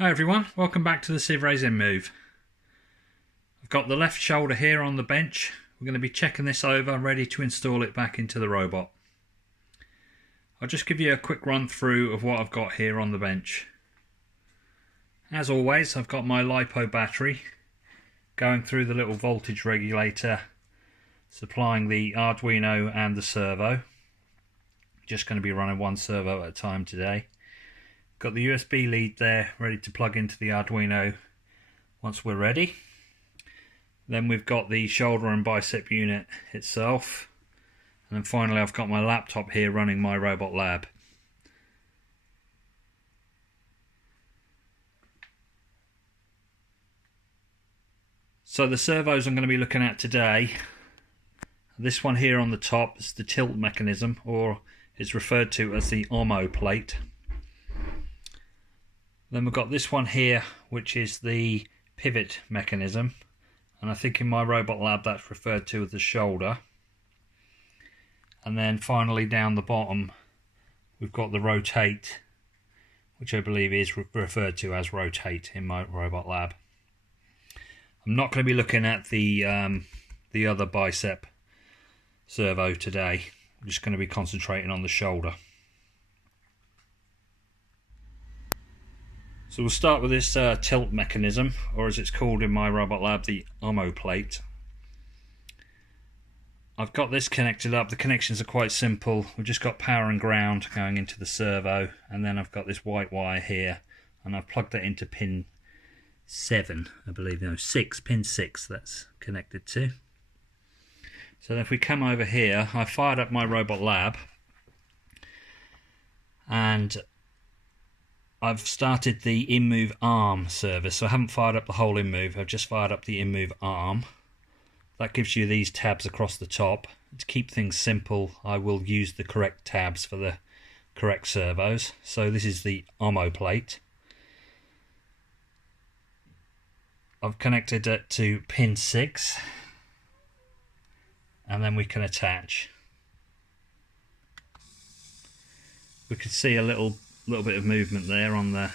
Hi everyone, welcome back to the Civrays InMoov. I've got the left shoulder here on the bench. We're going to be checking this over, ready to install it back into the robot. I'll just give you a quick run through of what I've got here on the bench. As always, I've got my LiPo battery going through the little voltage regulator, supplying the Arduino and the servo. Just going to be running one servo at a time today. Got the USB lead there ready to plug into the Arduino once we're ready. Then we've got the shoulder and bicep unit itself. And then finally I've got my laptop here running my robot lab. So the servos I'm going to be looking at today, this one here on the top is the tilt mechanism, or it's referred to as the OMO plate. Then we've got this one here, which is the pivot mechanism, and I think in my robot lab that's referred to as the shoulder. And then finally down the bottom we've got the rotate, which I believe is referred to as rotate in my robot lab. I'm not going to be looking at the other bicep servo today. I'm just going to be concentrating on the shoulder. So we'll start with this tilt mechanism, or as it's called in my robot lab, the OMO plate. I've got this connected up. The connections are quite simple. We've just got power and ground going into the servo, and then I've got this white wire here, and I've plugged that into pin 7, I believe, no, 6, pin 6 that's connected to. So if we come over here, I fired up my robot lab, and I've started the InMoov arm service. So I haven't fired up the whole InMoov, I've just fired up the InMoov arm. That gives you these tabs across the top. To keep things simple, I will use the correct tabs for the correct servos. So this is the OMO plate. I've connected it to pin 6, and then we can attach. We can see a little bit of movement there on the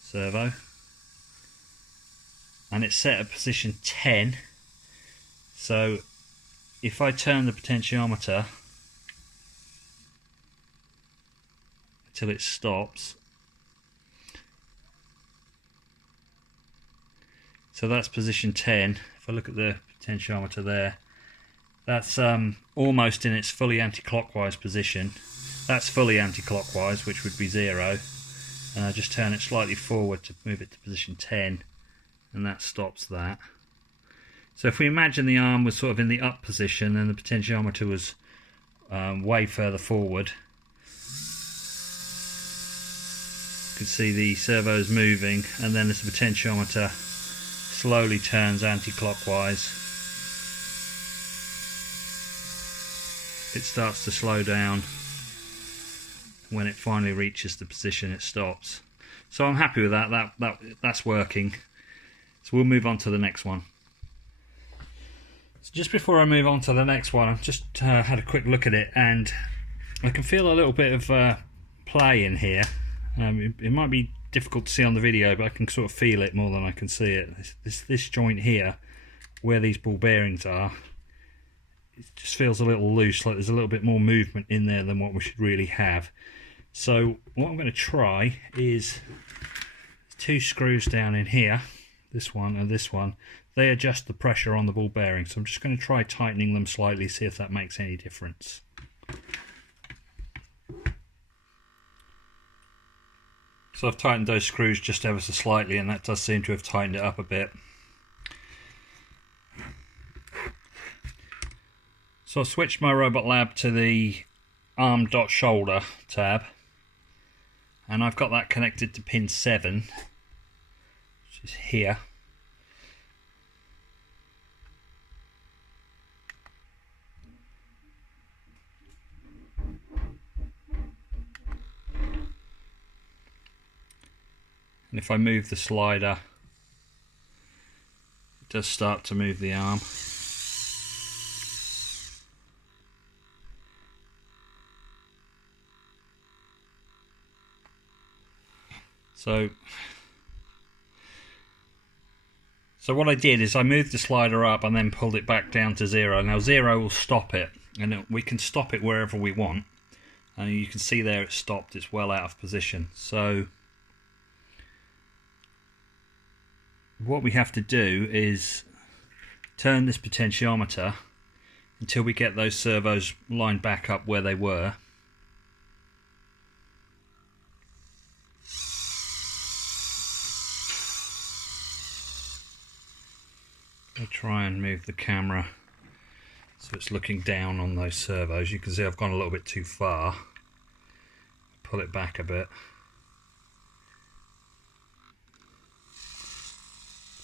servo, and it's set at position 10. So if I turn the potentiometer until it stops, so that's position 10. If I look at the potentiometer there, that's almost in its fully anti-clockwise position. That's fully anti-clockwise, which would be 0, and I just turn it slightly forward to move it to position 10, and that stops that. So if we imagine the arm was sort of in the up position and the potentiometer was way further forward, you can see the servos moving, and then as the potentiometer slowly turns anti-clockwise, it starts to slow down. When it finally reaches the position, it stops. So I'm happy with that. That's working. So we'll move on to the next one. So just before I move on to the next one, I've just had a quick look at it, and I can feel a little bit of play in here. It might be difficult to see on the video, but I can sort of feel it more than I can see it. This joint here, where these ball bearings are, it just feels a little loose, like there's a little bit more movement in there than what we should really have. So what I'm going to try is 2 screws down in here, this one and this one. They adjust the pressure on the ball bearing, so I'm just going to try tightening them slightly, see if that makes any difference. So I've tightened those screws just ever so slightly, and that does seem to have tightened it up a bit. So I've switched my robot lab to the arm.shoulder tab, and I've got that connected to pin 7, which is here. And if I move the slider, it does start to move the arm. So what I did is I moved the slider up and then pulled it back down to 0. Now 0 will stop it, and we can stop it wherever we want. And you can see there it's stopped, it's well out of position. So what we have to do is turn this potentiometer until we get those servos lined back up where they were. I'll try and move the camera so it's looking down on those servos. You can see I've gone a little bit too far. Pull it back a bit.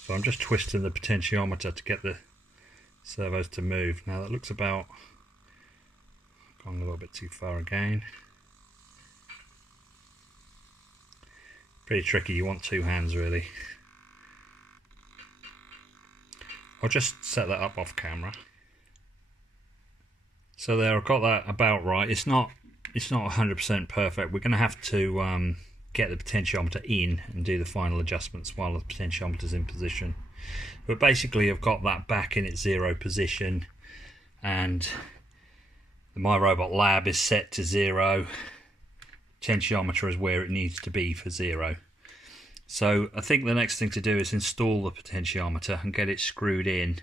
So I'm just twisting the potentiometer to get the servos to move. Now that looks about gone a little bit too far again. Pretty tricky, you want two hands really. I'll just set that up off camera. So there, I've got that about right. It's not 100% perfect. We're going to have to get the potentiometer in and do the final adjustments while the potentiometer's in position. But basically I've got that back in its 0 position, and the My Robot Lab is set to 0. Potentiometer is where it needs to be for 0. So I think the next thing to do is install the potentiometer and get it screwed in,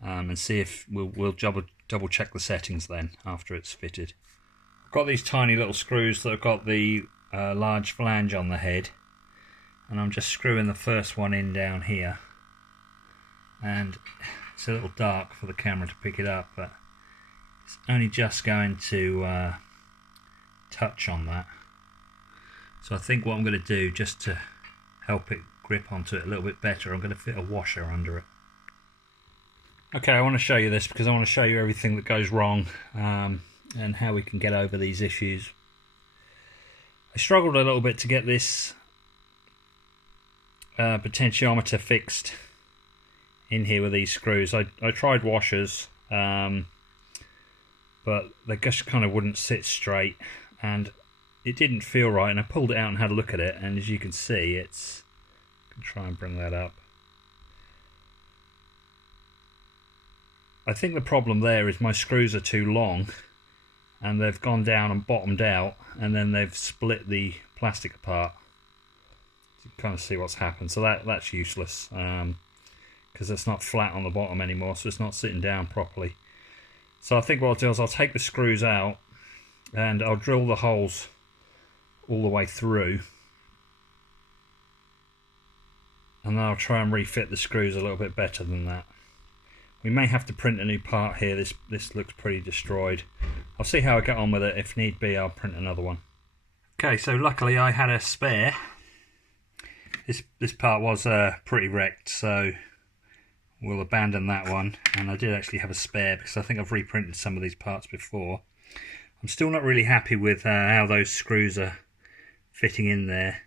and see if we'll double check the settings then after it's fitted. I've got these tiny little screws that have got the large flange on the head, and I'm just screwing the first one in down here, and it's a little dark for the camera to pick it up, but it's only just going to touch on that. So I think what I'm going to do, just to help it grip onto it a little bit better, I'm going to fit a washer under it. Okay, I want to show you this because I want to show you everything that goes wrong and how we can get over these issues. I struggled a little bit to get this potentiometer fixed in here with these screws. I tried washers, but they just kind of wouldn't sit straight, and it didn't feel right, and I pulled it out and had a look at it, and as you can see, it's... I can try and bring that up. I think the problem there is my screws are too long, and they've gone down and bottomed out, and then they've split the plastic apart. You can kind of see what's happened, so that's useless, because it's not flat on the bottom anymore, so it's not sitting down properly. So I think what I'll do is I'll take the screws out, and I'll drill the holes all the way through, and then I'll try and refit the screws a little bit better than that. We may have to print a new part here. This looks pretty destroyed. I'll see how I get on with it. If need be, I'll print another one. Okay, so luckily I had a spare. This part was pretty wrecked, so we'll abandon that one. And I did actually have a spare because I think I've reprinted some of these parts before. I'm still not really happy with how those screws are fitting in there.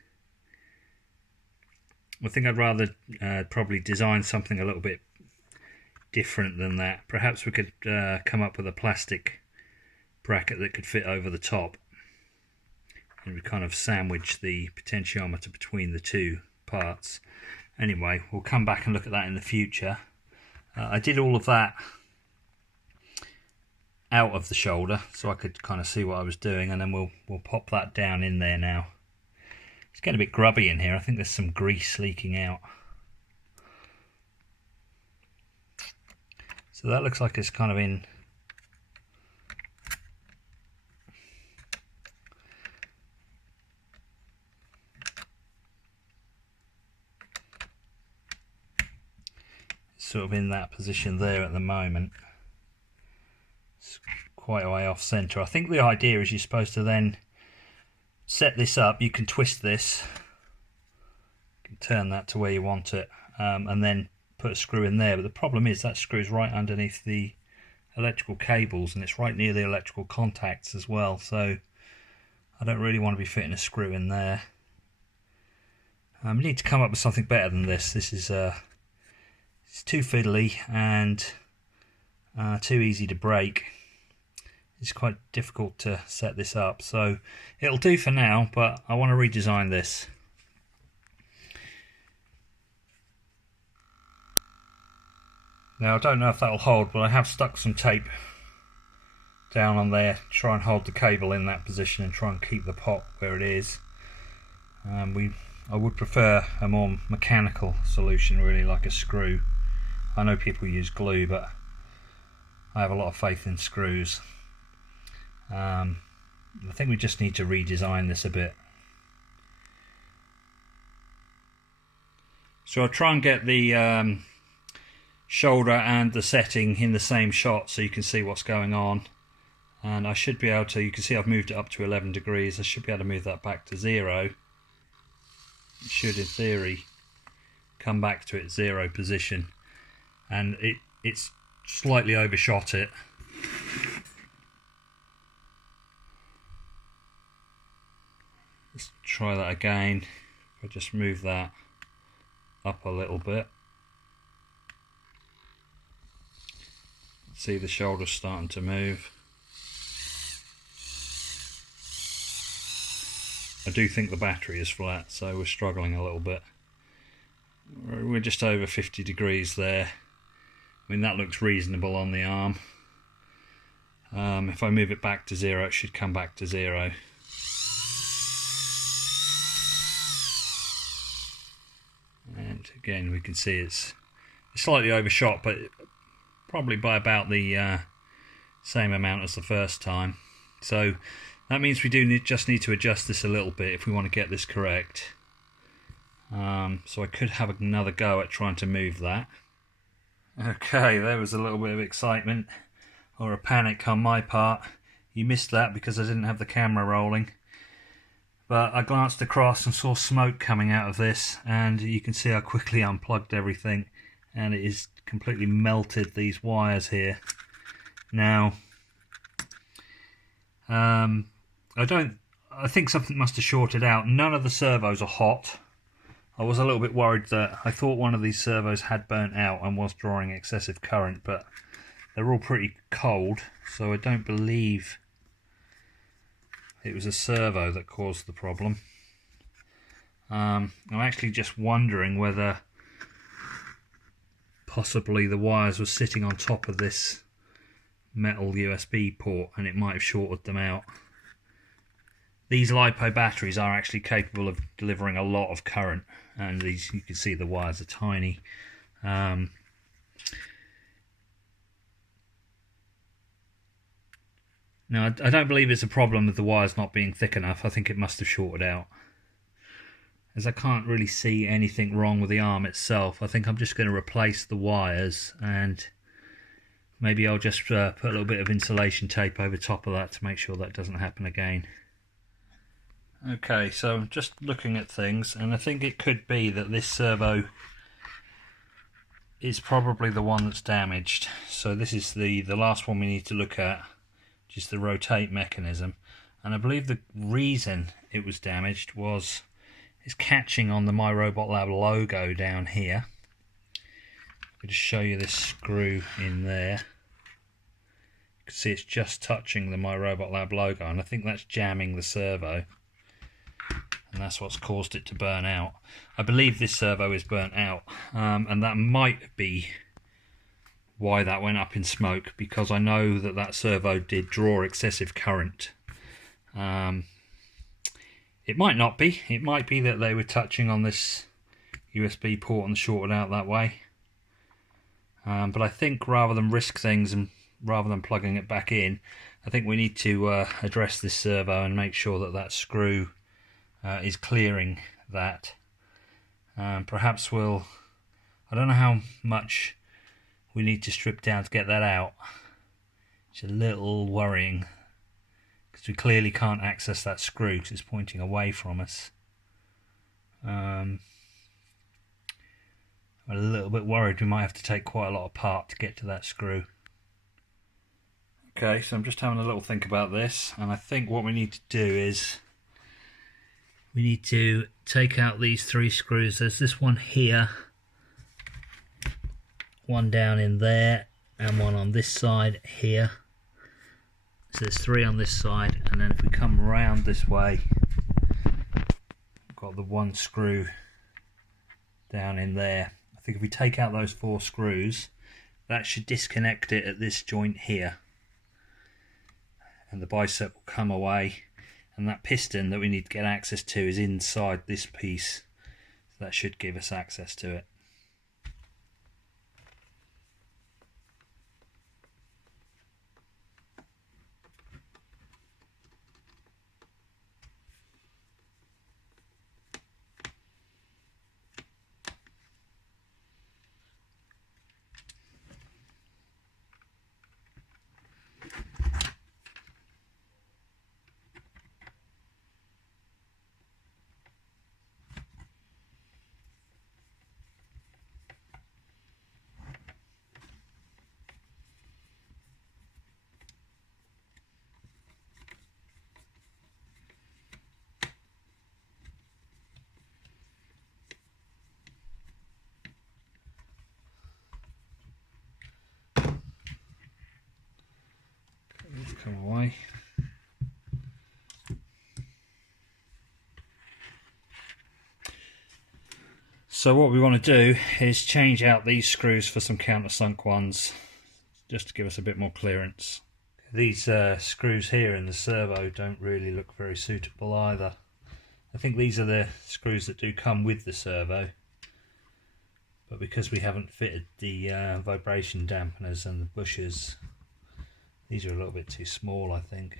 I think I'd rather probably design something a little bit different than that. Perhaps we could come up with a plastic bracket that could fit over the top, and we kind of sandwich the potentiometer between the two parts. Anyway, we'll come back and look at that in the future. I did all of that out of the shoulder so I could kind of see what I was doing, and then we'll pop that down in there now. It's getting a bit grubby in here. I think there's some grease leaking out. So that looks like it's kind of in. It's sort of in that position there at the moment. It's quite a way off centre. I think the idea is you're supposed to then set this up. You can twist this, you can turn that to where you want it, and then put a screw in there. But the problem is that screw's right underneath the electrical cables, and it's right near the electrical contacts as well, so I don't really want to be fitting a screw in there. We need to come up with something better than this. This is it's too fiddly and too easy to break. It's quite difficult to set this up, so it'll do for now, but I want to redesign this. Now I don't know if that'll hold, but I have stuck some tape down on there to try and hold the cable in that position and try and keep the pot where it is. I would prefer a more mechanical solution, really, like a screw. I know people use glue, but I have a lot of faith in screws. I think we just need to redesign this a bit. So I'll try and get the shoulder and the setting in the same shot so you can see what's going on. And I should be able to, you can see I've moved it up to 11 degrees, I should be able to move that back to 0. It should, in theory, come back to its 0 position. And it's slightly overshot it. Let's try that again. If I just move that up a little bit. See the shoulders starting to move. I do think the battery is flat, so we're struggling a little bit. We're just over 50 degrees there. I mean, that looks reasonable on the arm. If I move it back to 0, it should come back to 0. And again, we can see it's slightly overshot, but probably by about the same amount as the first time. So that means we do just need to adjust this a little bit if we want to get this correct. So I could have another go at trying to move that. Okay, there was a little bit of excitement, or a panic on my part. You missed that because I didn't have the camera rolling. But I glanced across and saw smoke coming out of this, and you can see I quickly unplugged everything, and it is completely melted these wires here. Now, I think something must have shorted out. None of the servos are hot. I was a little bit worried that I thought one of these servos had burnt out and was drawing excessive current, but they're all pretty cold, so I don't believe it was a servo that caused the problem. I'm actually just wondering whether possibly the wires were sitting on top of this metal USB port and it might have shorted them out. These LiPo batteries are actually capable of delivering a lot of current, and these, you can see the wires are tiny. Now, I don't believe it's a problem with the wires not being thick enough. I think it must have shorted out. As I can't really see anything wrong with the arm itself, I think I'm just going to replace the wires, and maybe I'll just put a little bit of insulation tape over top of that to make sure that doesn't happen again. Okay, so I'm just looking at things, and I think it could be that this servo is probably the one that's damaged. So this is the last one we need to look at, which is the rotate mechanism. And I believe the reason it was damaged was it's catching on the My Robot Lab logo down here. I'll just show you this screw in there. You can see it's just touching the My Robot Lab logo, and I think that's jamming the servo. And that's what's caused it to burn out. I believe this servo is burnt out, and that might be why that went up in smoke, because I know that that servo did draw excessive current. It might not be. It might be that they were touching on this USB port and shorted out that way. But I think rather than risk things and rather than plugging it back in, I think we need to address this servo and make sure that that screw is clearing that. Perhaps I don't know how much we need to strip down to get that out. It's a little worrying because we clearly can't access that screw because it's pointing away from us. I'm a little bit worried we might have to take quite a lot apart to get to that screw. Okay, so I'm just having a little think about this, and I think what we need to do is we need to take out these 3 screws. There's this one here, one down in there, and one on this side here. So there's 3 on this side, and then if we come around this way, we've got the 1 screw down in there. I think if we take out those 4 screws, that should disconnect it at this joint here, and the bicep will come away, and that piston that we need to get access to is inside this piece, so that should give us access to it. Come away. So what we want to do is change out these screws for some countersunk ones, just to give us a bit more clearance. These screws here in the servo don't really look very suitable either. I think these are the screws that do come with the servo, but because we haven't fitted the vibration dampeners and the bushers, these are a little bit too small, I think.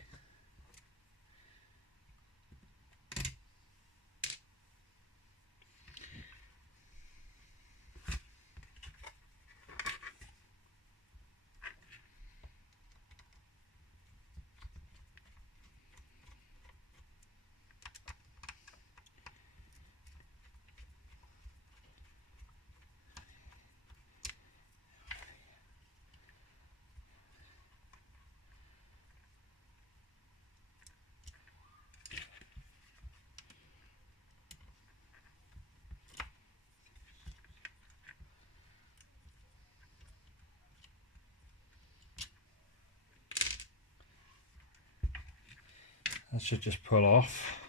That should just pull off.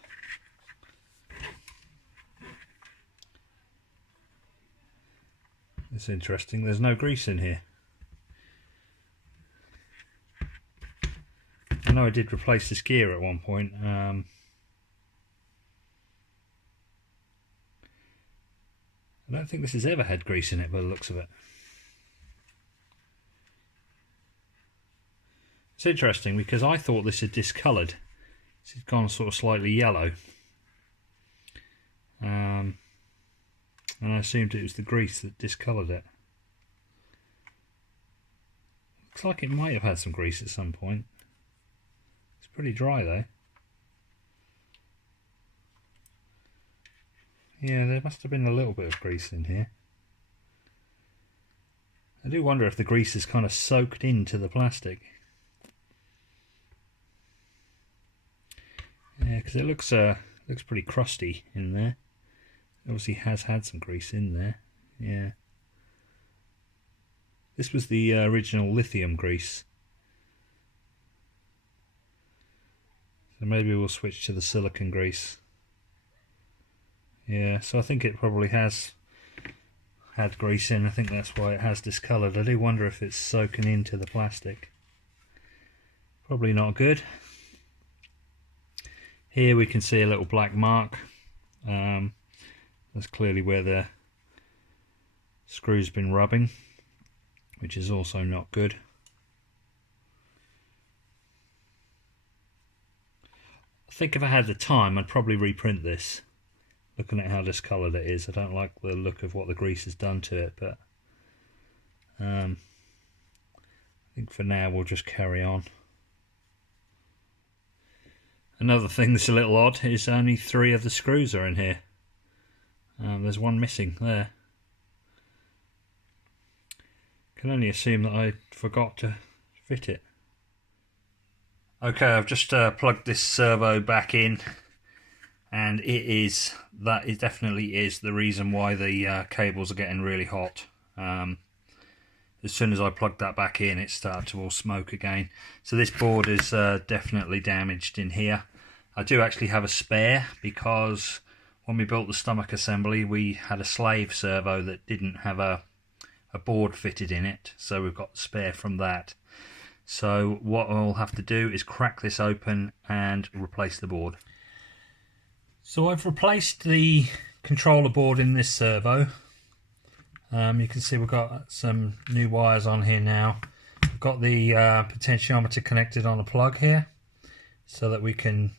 It's interesting, there's no grease in here. I know I did replace this gear at one point. I don't think this has ever had grease in it by the looks of it. It's interesting because I thought this had discoloured. It's gone sort of slightly yellow, and I assumed it was the grease that discoloured it. Looks like it might have had some grease at some point. It's pretty dry though. Yeah, there must have been a little bit of grease in here. I do wonder if the grease is kind of soaked into the plastic. Yeah, because it looks pretty crusty in there. It obviously has had some grease in there. Yeah. This was the original lithium grease. So maybe we'll switch to the silicone grease. Yeah, so I think it probably has had grease in. I think that's why it has discoloured. I do wonder if it's soaking into the plastic. Probably not good. Here we can see a little black mark. That's clearly where the screw's been rubbing, which is also not good. I think if I had the time, I'd probably reprint this. Looking at how discoloured it is, I don't like the look of what the grease has done to it, but I think for now we'll just carry on. Another thing that's a little odd is only 3 of the screws are in here. There's one missing there. Can only assume that I forgot to fit it. Okay, I've just plugged this servo back in, and it definitely is the reason why the cables are getting really hot. As soon as I plugged that back in, it started to all smoke again. So this board is definitely damaged in here. I do actually have a spare, because when we built the stomach assembly, we had a slave servo that didn't have a a board fitted in it, so we've got the spare from that. So what I'll have to do is crack this open and replace the board. So I've replaced the controller board in this servo. You can see we've got some new wires on here now. We've got the potentiometer connected on a plug here, so that we can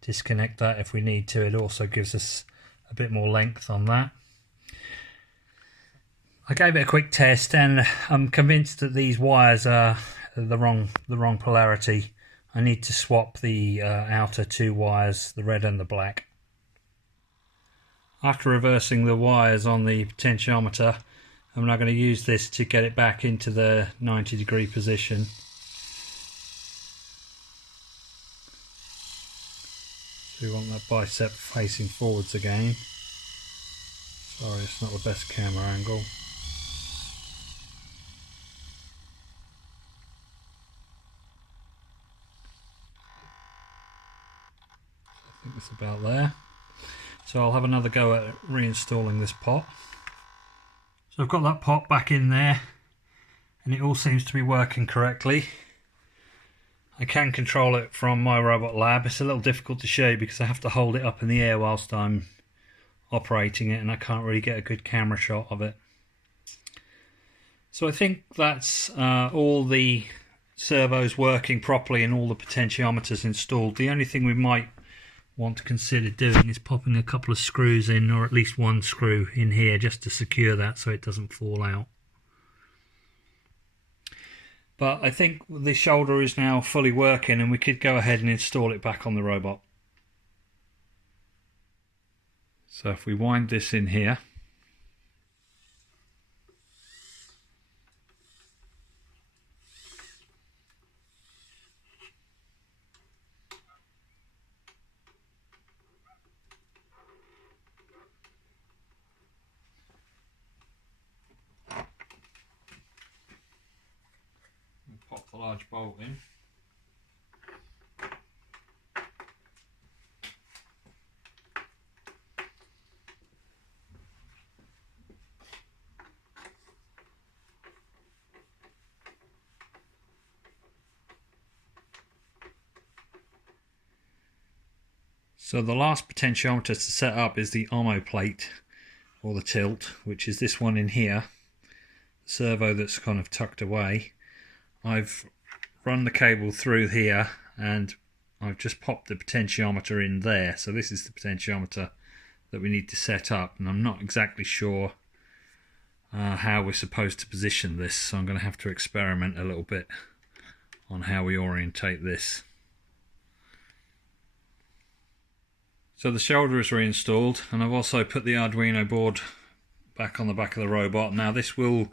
disconnect that if we need to. It also gives us a bit more length on that. I gave it a quick test and I'm convinced that these wires are the wrong polarity. I need to swap the outer two wires, the red and the black. After reversing the wires on the potentiometer, I'm now going to use this to get it back into the 90-degree position. So we want that bicep facing forwards again. Sorry, it's not the best camera angle. I think it's about there. So I'll have another go at reinstalling this pot. So I've got that pot back in there and it all seems to be working correctly. I can control it from my robot lab. It's a little difficult to show you because I have to hold it up in the air whilst I'm operating it and I can't really get a good camera shot of it. So I think that's all the servos working properly and all the potentiometers installed. The only thing we might want to consider doing is popping a couple of screws in, or at least one screw in here, just to secure that so it doesn't fall out. But I think the shoulder is now fully working and we could go ahead and install it back on the robot. So if we wind this in here, pop the large bolt in. So the last potentiometer to set up is the armo plate, or the tilt, which is this one in here, the servo that's kind of tucked away. I've run the cable through here and I've just popped the potentiometer in there. So this is the potentiometer that we need to set up, and I'm not exactly sure how we're supposed to position this, so I'm going to have to experiment a little bit on how we orientate this. So the shoulder is reinstalled and I've also put the Arduino board back on the back of the robot. Now this will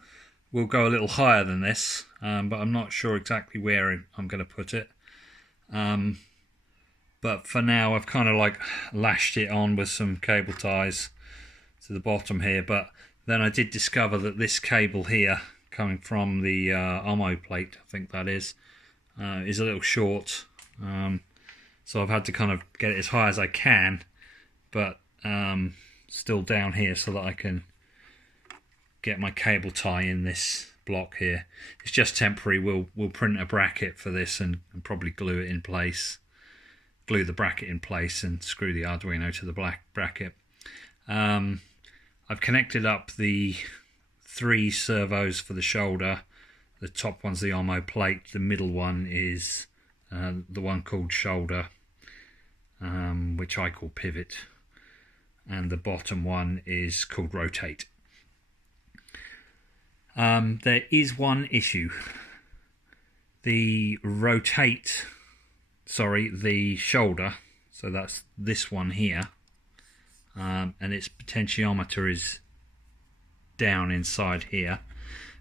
go a little higher than this, but I'm not sure exactly where I'm going to put it. But for now I've kind of like lashed it on with some cable ties to the bottom here, but then I did discover that this cable here coming from the armo plate, I think that is a little short. So I've had to kind of get it as high as I can, but still down here so that I can get my cable tie in this block here. It's just temporary. We'll print a bracket for this and probably glue it in place, glue the bracket in place and screw the Arduino to the black bracket. I've connected up the 3 servos for the shoulder. The top one's the armo plate, the middle one is the one called shoulder, which I call pivot, and the bottom one is called rotate. There is one issue. The shoulder, so that's this one here, and its potentiometer is down inside here.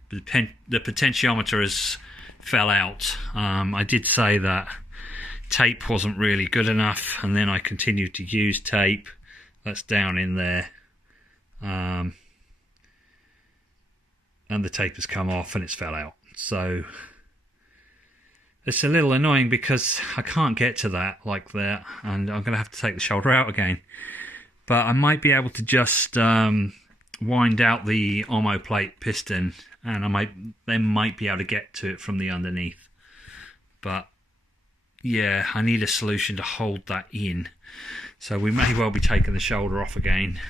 The potentiometer has fell out. I did say that tape wasn't really good enough, and then I continued to use tape. That's down in there, and the tape has come off and it's fell out. So it's a little annoying because I can't get to that like that, and I'm going to have to take the shoulder out again. But I might be able to just wind out the omoplate piston, and I might be able to get to it from the underneath. But yeah, I need a solution to hold that in. So we may well be taking the shoulder off again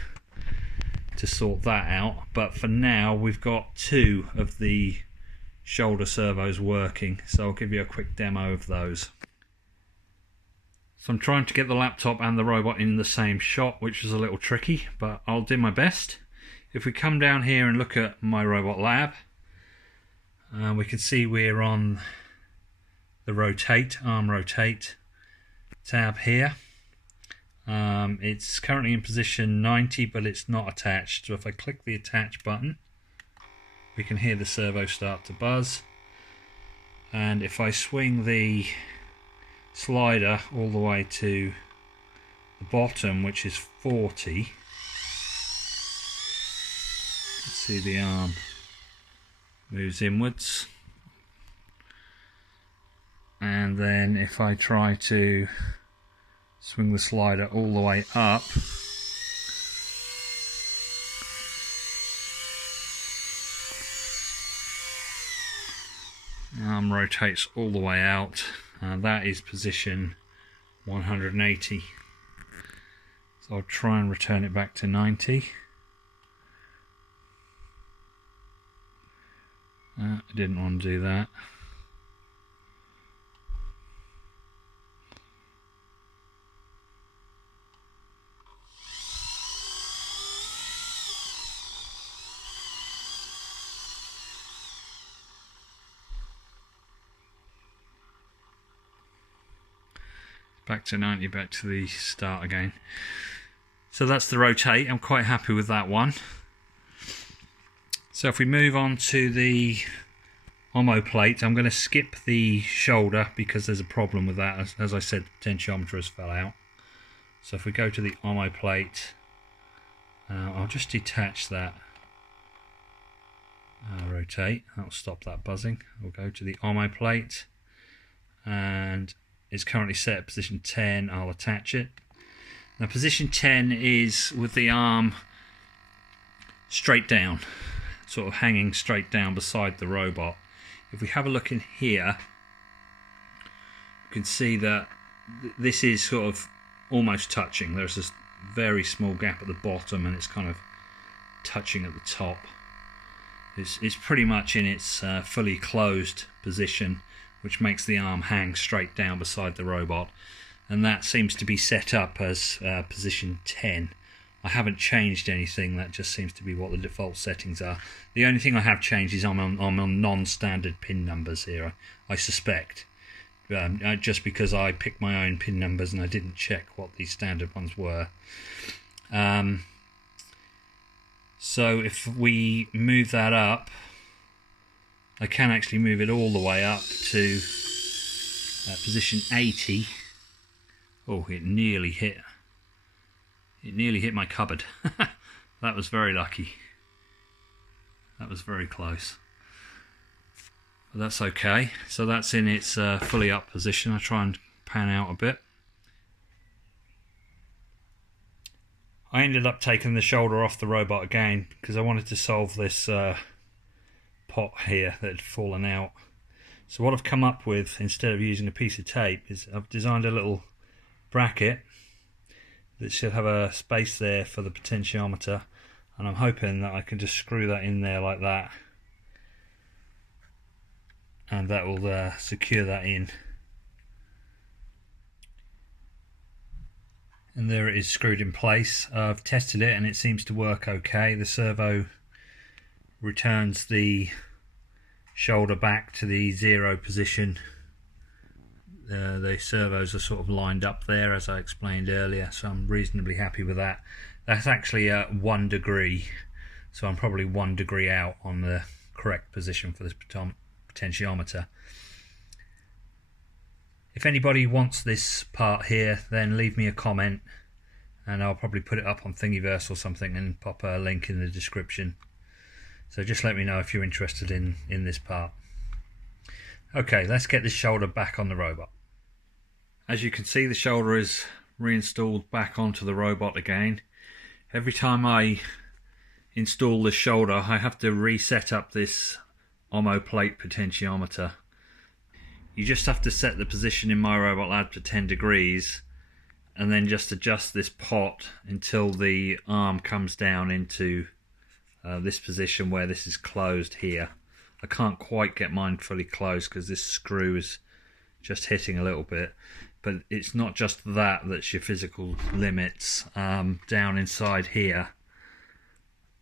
to sort that out. But for now, we've got 2 of the shoulder servos working. So I'll give you a quick demo of those. So I'm trying to get the laptop and the robot in the same shot, which is a little tricky, but I'll do my best. If we come down here and look at my robot lab, we can see we're on the rotate, arm rotate tab here. It's currently in position 90, but it's not attached. So if I click the attach button, we can hear the servo start to buzz. And if I swing the slider all the way to the bottom, which is 40, you can see the arm moves inwards. And then if I try to swing the slider all the way up, the arm rotates all the way out. That is position 180. So I'll try and return it back to 90. I didn't want to do that. Back to 90, back to the start again. So that's the rotate. I'm quite happy with that one. So if we move on to the omoplate, I'm going to skip the shoulder because there's a problem with that. As I said, the potentiometer has fell out. So if we go to the omoplate, I'll just detach that rotate. That'll stop that buzzing. We'll go to the omoplate, and it's currently set at position 10. I'll attach it. Now position 10 is with the arm straight down, sort of hanging straight down beside the robot. If we have a look in here, you can see that this is sort of almost touching. There's this very small gap at the bottom, and it's kind of touching at the top. It's pretty much in its fully closed position, which makes the arm hang straight down beside the robot, and that seems to be set up as position 10. I haven't changed anything, that just seems to be what the default settings are. The only thing I have changed is I'm on non-standard pin numbers here, I suspect, just because I picked my own pin numbers and I didn't check what the standard ones were. So if we move that up, I can actually move it all the way up to position 80. Oh, it nearly hit my cupboard. That was very lucky. That was very close. But that's okay. So that's in its fully up position. I'll try and pan out a bit. I ended up taking the shoulder off the robot again because I wanted to solve this pot here that had fallen out. So what I've come up with, instead of using a piece of tape, is I've designed a little bracket that should have a space there for the potentiometer, and I'm hoping that I can just screw that in there like that, and that will secure that in. And there it is, screwed in place. I've tested it and it seems to work okay. The servo returns the shoulder back to the 0 position. The servos are sort of lined up there, as I explained earlier, so I'm reasonably happy with that. That's actually at 1 degree, so I'm probably 1 degree out on the correct position for this potentiometer. If anybody wants this part here, then leave me a comment and I'll probably put it up on Thingiverse or something and pop a link in the description. So just let me know if you're interested in this part. Okay, let's get this shoulder back on the robot. As you can see, the shoulder is reinstalled back onto the robot again. Every time I install this shoulder, I have to reset up this Omo plate potentiometer. You just have to set the position in My Robot Lab to 10 degrees and then just adjust this pot until the arm comes down into this position where this is closed here. I can't quite get mine fully closed because this screw is just hitting a little bit, but it's not just that's your physical limits. Down inside here,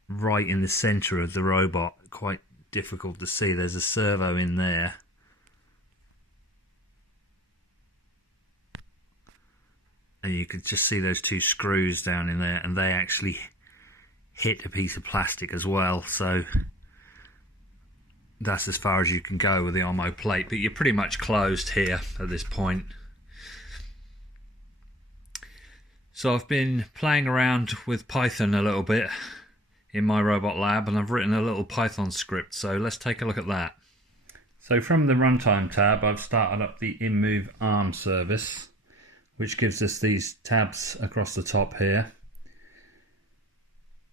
right in the center of the robot, quite difficult to see, there's a servo in there. And you can just see those two screws down in there, and they actually hit a piece of plastic as well, so that's as far as you can go with the Omo plate, but you're pretty much closed here at this point. So I've been playing around with Python a little bit in My Robot Lab, and I've written a little Python script, so let's take a look at that. So from the Runtime tab, I've started up the InMoov arm service, which gives us these tabs across the top here.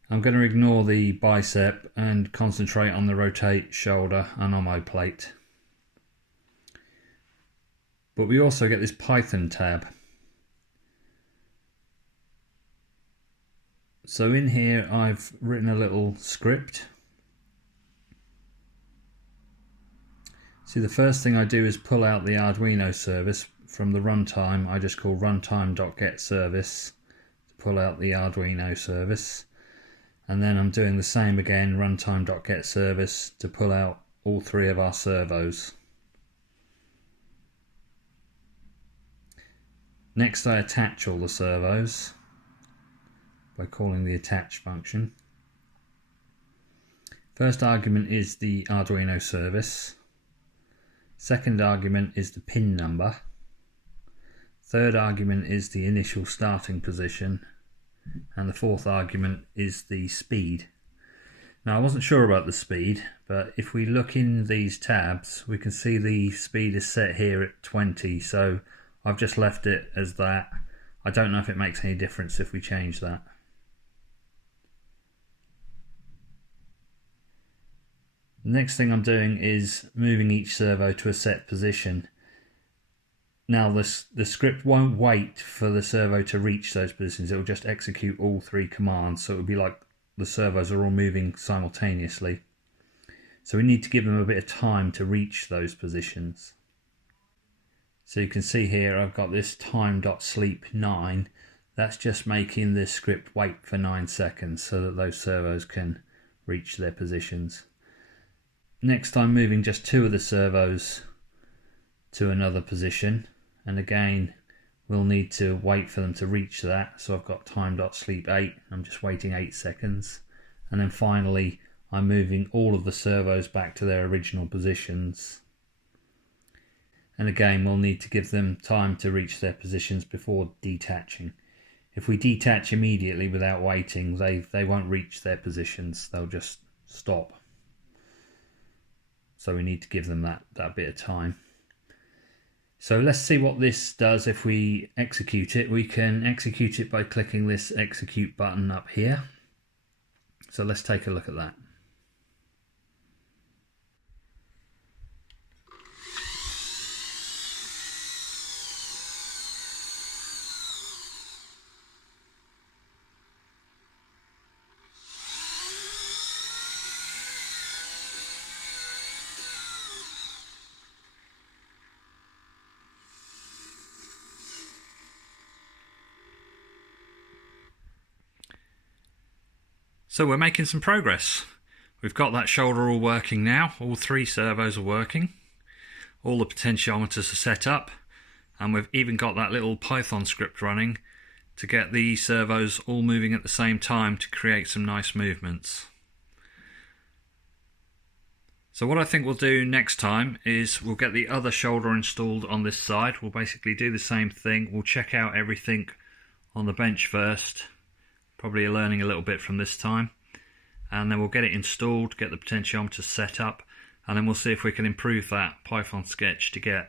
I'm going to ignore the bicep and concentrate on the rotate, shoulder and Omo plate. But we also get this Python tab. So in here I've written a little script. See, the first thing I do is pull out the Arduino service from the runtime. I just call runtime.getService to pull out the Arduino service. And then I'm doing the same again, runtime.getService, to pull out all three of our servos. Next I attach all the servos by calling the attach function. First argument is the Arduino service. Second argument is the pin number. Third argument is the initial starting position. And the fourth argument is the speed. Now, I wasn't sure about the speed, but if we look in these tabs, we can see the speed is set here at 20, so I've just left it as that. I don't know if it makes any difference if we change that. The next thing I'm doing is moving each servo to a set position. Now the script won't wait for the servo to reach those positions, it will just execute all three commands, so it will be like the servos are all moving simultaneously. So we need to give them a bit of time to reach those positions. So you can see here I've got this time.sleep 9, that's just making this script wait for 9 seconds so that those servos can reach their positions. Next I'm moving just two of the servos to another position, and again we'll need to wait for them to reach that, so I've got time.sleep 8, I'm just waiting 8 seconds, and then finally I'm moving all of the servos back to their original positions, and again we'll need to give them time to reach their positions before detaching. If we detach immediately without waiting, they won't reach their positions, they'll just stop. So we need to give them that bit of time. So let's see what this does if we execute it. We can execute it by clicking this execute button up here. So let's take a look at that. So we're making some progress. We've got that shoulder all working now. All three servos are working. All the potentiometers are set up. And we've even got that little Python script running to get the servos all moving at the same time to create some nice movements. So what I think we'll do next time is we'll get the other shoulder installed on this side. We'll basically do the same thing. We'll check out everything on the bench first. Probably learning a little bit from this time, and then we'll get it installed, get the potentiometer set up, and then we'll see if we can improve that Python sketch to get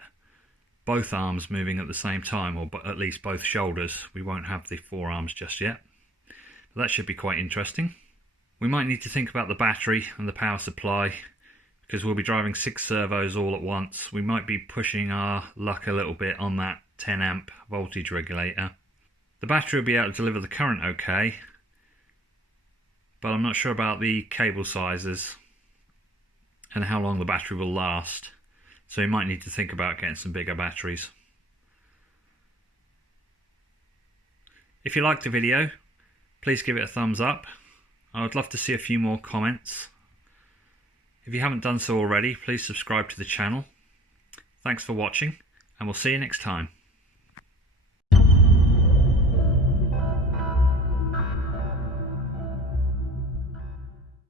both arms moving at the same time, or at least both shoulders. We won't have the forearms just yet, but that should be quite interesting. We might need to think about the battery and the power supply, because we'll be driving 6 servos all at once. We might be pushing our luck a little bit on that 10 amp voltage regulator. The battery will be able to deliver the current okay, but I'm not sure about the cable sizes and how long the battery will last. So you might need to think about getting some bigger batteries. If you liked the video, please give it a thumbs up. I would love to see a few more comments. If you haven't done so already, please subscribe to the channel. Thanks for watching, and we'll see you next time.